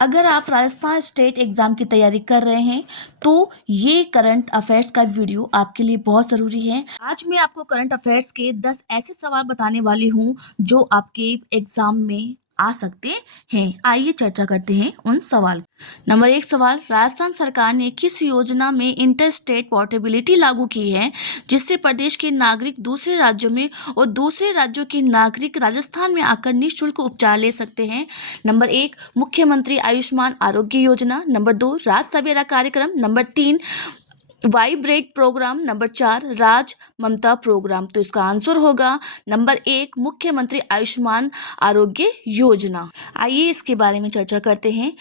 अगर आप Rajasthan state exam की तैयारी कर रहे हैं तो ये करंट अफेयर्स का वीडियो आपके लिए बहुत ज़रूरी है। आज मैं आपको करंट अफेयर्स के 10 ऐसे सवाल बताने वाली हूँ जो आपके एग्ज़ाम में आ सकते हैं। आइए चर्चा करते हैं उन सवाल। नंबर 1 सवाल, राजस्थान सरकार ने किस योजना में इंटर स्टेट पोर्टेबिलिटी लागू की है जिससे प्रदेश के नागरिक दूसरे राज्यों में और दूसरे राज्यों के नागरिक राजस्थान में आकर निःशुल्क उपचार ले सकते हैं। नंबर 1 मुख्यमंत्री आयुष्मान आरोग्य योजना। नंबर 2 राज सवेरा कार्यक्रम। Number 3 vibrate program. Number 4 Raj Mamta program. तो इसका आंसर होगा नंबर 1 मुख्यमंत्री आयुष्मान आरोग्य योजना। आइए इसके बारे में चर्चा करते हैं।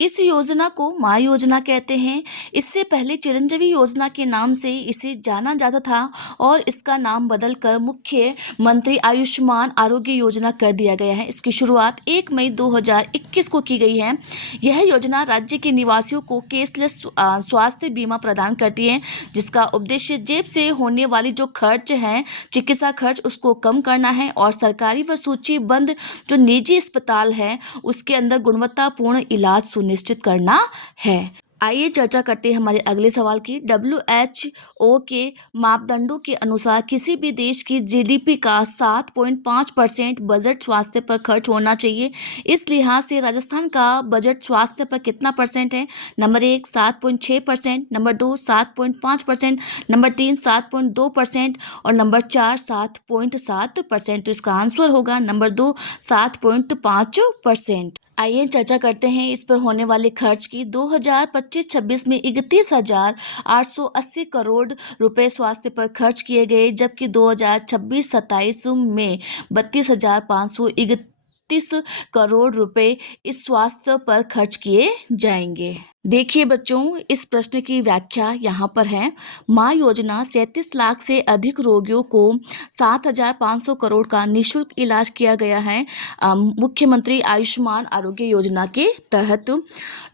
इस योजना को माँ योजना कहते हैं। इससे पहले चिरंजीवी योजना के नाम से इसे जाना जाता था और इसका नाम बदलकर मुख्यमंत्री आयुष्मान आरोग्य योजना कर दिया गया है। इसकी शुरुआत 1 मई 2021 को की गई है। यह योजना राज्य के निवासियों को कैशलेस स्वास्थ्य बीमा प्रदान करती है, जिसका उद्देश्य जेब से होने वाली जो खर्च है, चिकित्सा खर्च, उसको कम करना है और सरकारी व सूचीबद्ध जो निजी अस्पताल है उसके अंदर गुणवत्तापूर्ण इलाज निश्चित करना है। आइए चर्चा करते हैं हमारे अगले सवाल की। WHO के मापदंडों के अनुसार किसी भी देश की GDP का 7.5% बजट स्वास्थ्य पर खर्च होना चाहिए। इस लिहाज से राजस्थान का बजट स्वास्थ्य पर कितना परसेंट है? नंबर 1 7.6%, नंबर 2 7.5%, नंबर 3 7.2% और नंबर 4 7.7%। तो इसका आंसर होगा नंबर 2 7.5%। आइए चर्चा करते हैं इस पर होने वाले खर्च की। 2025-26 में 31,880 करोड़ रुपए स्वास्थ्य पर खर्च किए गए, जबकि 2026-27 में 32,531 करोड़ रुपए इस स्वास्थ्य पर खर्च किए जाएंगे। देखिए बच्चों, इस प्रश्न की व्याख्या यहाँ पर है। माँ योजना 37 लाख से अधिक रोगियों को 7,500 करोड़ का निःशुल्क इलाज किया गया है मुख्यमंत्री आयुष्मान आरोग्य योजना के तहत।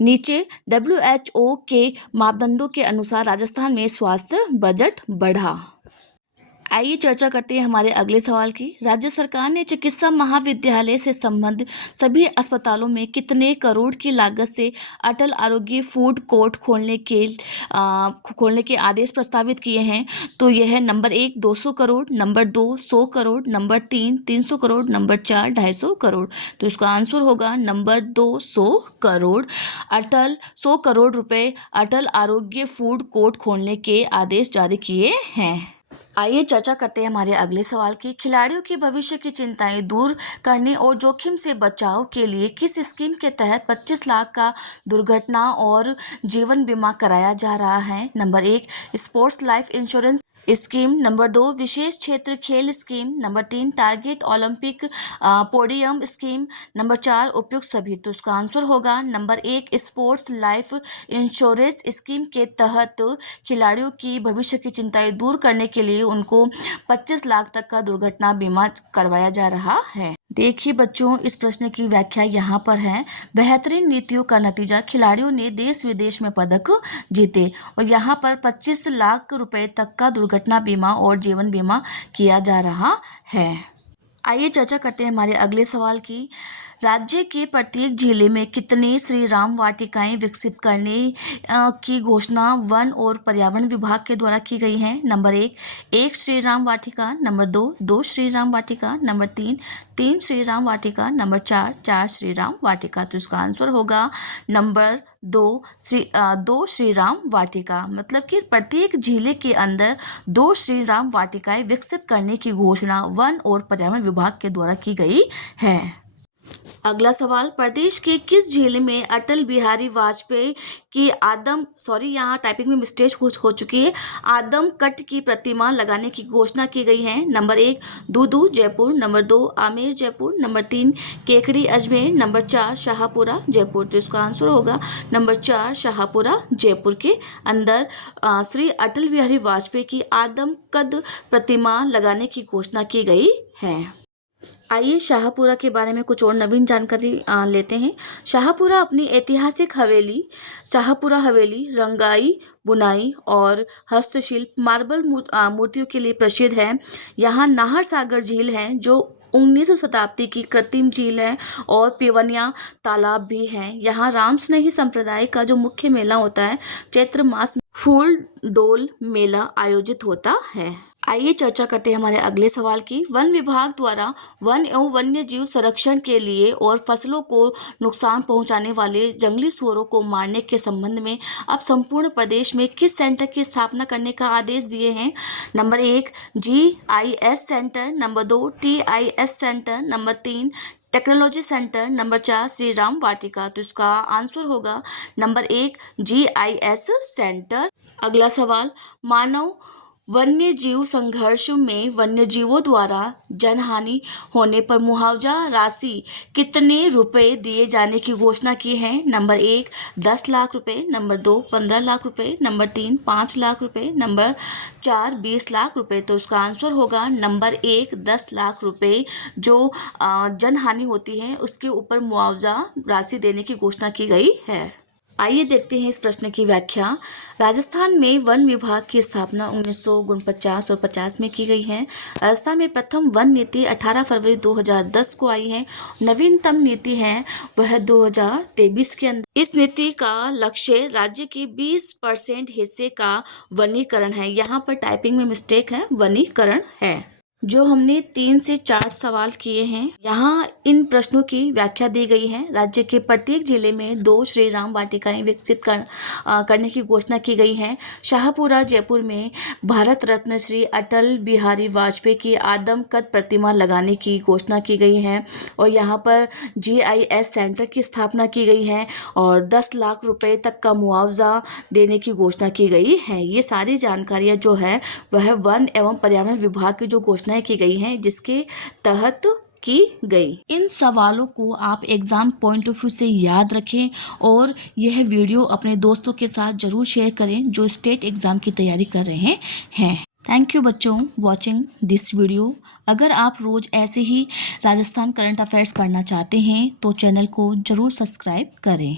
नीचे WHO के मापदंडों के अनुसार राजस्थान में स्वास्थ्य बजट बढ़ा। आइए चर्चा करते हैं हमारे अगले सवाल की। राज्य सरकार ने चिकित्सा महाविद्यालय से संबद्ध सभी अस्पतालों में कितने करोड़ की लागत से अटल आरोग्य फूड कोर्ट खोलने के आदेश प्रस्तावित किए हैं? तो यह है number 1 200 crore, number 2 100 crore, number 3 300 crore, number 4 250 crore. तो इसका आंसर होगा नंबर 2 100 करोड़। 100 करोड़ रुपए अटल आरोग्य फूड कोर्ट खोलने के आदेश जारी किए हैं। आइए चर्चा करते हैं हमारे अगले सवाल की। खिलाड़ियों के भविष्य की चिंताएं दूर करने और जोखिम से बचाव के लिए किस स्कीम के तहत 25 लाख का दुर्घटना और जीवन बीमा कराया जा रहा है? Number 1 sports life insurance scheme, number 2 विशेष क्षेत्र खेल scheme, number 3 target Olympic podium scheme, number 4 उपयुक्त सभी। तो उसका आंसर होगा number 1 sports life insurance scheme के तहत खिलाड़ियों की भविष्य की चिंताएं दूर करने के लिए उनको 25 लाख तक का दुर्घटना बीमा करवाया जा रहा है। देखिए बच्चों, इस प्रश्न की व्याख्या यहाँ पर है। बेहतरीन नीतियों का नतीजा खिलाड़ियों ने देश विदेश में पदक जीते और यहाँ पर 25 लाख रुपए तक का दुर्घटना बीमा और जीवन बीमा किया जा रहा है। आइए चर्चा करते हैं हमारे अगले सवाल की। राज्य के प्रत्येक जिले में कितने श्री राम वाटिकाएं विकसित करने की घोषणा वन और पर्यावरण विभाग के द्वारा की गई है? नंबर 1 श्री राम वाटिका, नंबर 2 श्री राम वाटिका, नंबर 3 श्री राम वाटिका, नंबर 4 श्री राम वाटिका। तो इसका आंसर होगा नंबर 2 श्री राम वाटिका। मतलब कि प्रत्येक जिले के अंदर 2 श्री राम वाटिकाएं विकसित करने की घोषणा वन और पर्यावरण विभाग के द्वारा की गई है। अगला सवाल, प्रदेश के किस जिले में अटल बिहारी वाजपेयी की यहाँ टाइपिंग में मिस्टेक हो चुकी है, आदमकट की प्रतिमा लगाने की घोषणा की गई है? Number 1 Dudu Jaipur, number 2 Amer Jaipur, number 3 Kekri Ajmer, number 4 Shahpura Jaipur. तो इसका आंसर होगा नंबर 4 शाहपुरा जयपुर के अंदर श्री अटल बिहारी वाजपेयी की आदमकद प्रतिमा लगाने की घोषणा की गई है। आइए शाहपुरा के बारे में कुछ और नवीन जानकारी लेते हैं। शाहपुरा अपनी ऐतिहासिक हवेली, शाहपुरा हवेली रंगाई, बुनाई और हस्तशिल्प मार्बल मूर्तियों के लिए प्रसिद्ध है। यहाँ नाहर सागर झील है जो 19वीं शताब्दी की कृत्रिम झील है और पेवनिया तालाब भी है। यहाँ रामस्नेही संप्रदाय का जो मुख्य मेला होता है चैत्र मास में फूल डोल मेला आयोजित होता है। आइए चर्चा करते हैं हमारे अगले सवाल की। वन विभाग द्वारा वन एवं वन्य जीव संरक्षण के लिए और फसलों को नुकसान पहुंचाने वाले जंगली सूअरों को मारने के संबंध में अब संपूर्ण प्रदेश में किस सेंटर की स्थापना करने का आदेश दिए हैं? Number 1 GIS centre, number 2 TIS centre, number 3 technology centre, number 4 Shri Ram वाटिका। तो इसका आंसर होगा नंबर 1 GIS सेंटर। अगला सवाल, मानव वन्य जीव संघर्ष में वन्य जीवों द्वारा जनहानि होने पर मुआवजा राशि कितने रुपए दिए जाने की घोषणा की है? नंबर 1 10 लाख रुपए, नंबर 2 15 लाख रुपए, नंबर 3 5 लाख रुपए, नंबर 4 20 लाख रुपए। तो उसका आंसर होगा नंबर 1 10 लाख रुपए। जो जनहानि होती है उसके ऊपर मुआवजा राशि देने की घोषणा की गई है। आइए देखते हैं इस प्रश्न की व्याख्या। राजस्थान में वन विभाग की स्थापना 1949 और 50 में की गई है। राजस्थान में प्रथम वन नीति 18 फरवरी 2010 को आई है। नवीनतम नीति है वह 2023 के अंदर। इस नीति का लक्ष्य राज्य के 20% हिस्से का वनीकरण है। यहाँ पर टाइपिंग में मिस्टेक है, वनीकरण है। जो हमने 3 से 4 सवाल किए हैं, यहाँ इन प्रश्नों की व्याख्या दी गई है। राज्य के प्रत्येक जिले में 2 श्री राम वाटिकाएं विकसित करने की घोषणा की गई है। शाहपुरा जयपुर में भारत रत्न श्री अटल बिहारी वाजपेयी की आदमकद प्रतिमा लगाने की घोषणा की गई है और यहाँ पर GIS सेंटर की स्थापना की गई है और 10 लाख रुपए तक का मुआवजा देने की घोषणा की गई है। ये सारी जानकारियाँ जो है वह वन एवं पर्यावरण विभाग की जो घोषणा की गई हैं जिसके तहत की गई। इन सवालों को आप एग्जाम पॉइंट ऑफ व्यू से याद रखें और यह वीडियो अपने दोस्तों के साथ जरूर शेयर करें जो स्टेट एग्जाम की तैयारी कर रहे हैं। थैंक यू बच्चों वॉचिंग दिस वीडियो। अगर आप रोज ऐसे ही राजस्थान करंट अफेयर्स पढ़ना चाहते हैं तो चैनल को जरूर सब्सक्राइब करें।